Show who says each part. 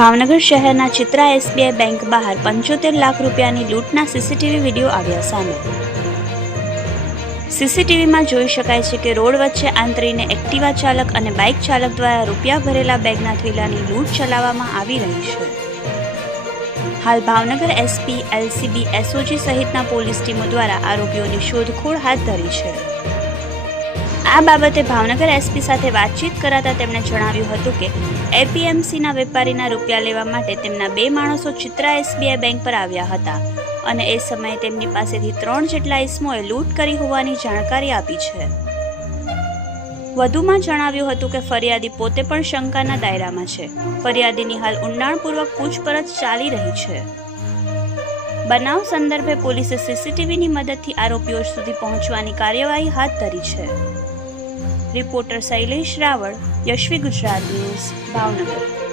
Speaker 1: ભાવનગર શહેરના Chitra SBI bank બહાર પંચોતેર લાખ રૂપિયાની લૂંટના સીસીટીવી વીડિયો આવ્યા સામે. સીસીટીવીમાં જોઈ શકાય છે કે રોડ વચ્ચે આંતરીને એક્ટિવા ચાલક અને બાઇક ચાલક દ્વારા રૂપિયા ભરેલા બેગના થેલાની લૂંટ ચલાવવામાં આવી રહી છે. હાલ ભાવનગર એસપી, એલસીબી, એસઓજી સહિતના પોલીસ ટીમો દ્વારા આરોપીઓની શોધખોળ હાથ ધરી છે. આ બાબતે ભાવનગર એસપી સાથે વાતચીત કરાતા તેમણે જણાવ્યું હતું કે, એપીએમસીના વેપારીના રૂપિયા લેવા માટે તેમના બે માણસો ચિત્રા એસબીઆઈ બેંક પર આવ્યા હતા અને એ સમયે તેમની પાસેથી ત્રણ જેટલા ઇસમોએ લૂંટ કરી હોવાની જાણકારી આપી છે. વધુમાં જણાવ્યું હતું કે, ફરિયાદી પોતે પણ શંકાના દાયરામાં છે. ફરિયાદીની હાલ ઊંડાણપૂર્વક પૂછપરછ ચાલી રહી છે. બનાવ સંદર્ભે પોલીસે સીસીટીવીની મદદથી આરોપીઓ સુધી પહોંચવાની કાર્યવાહી હાથ ધરી છે. Reporter Shailesh Raval Yashvi Gujarat news Bhavnagar.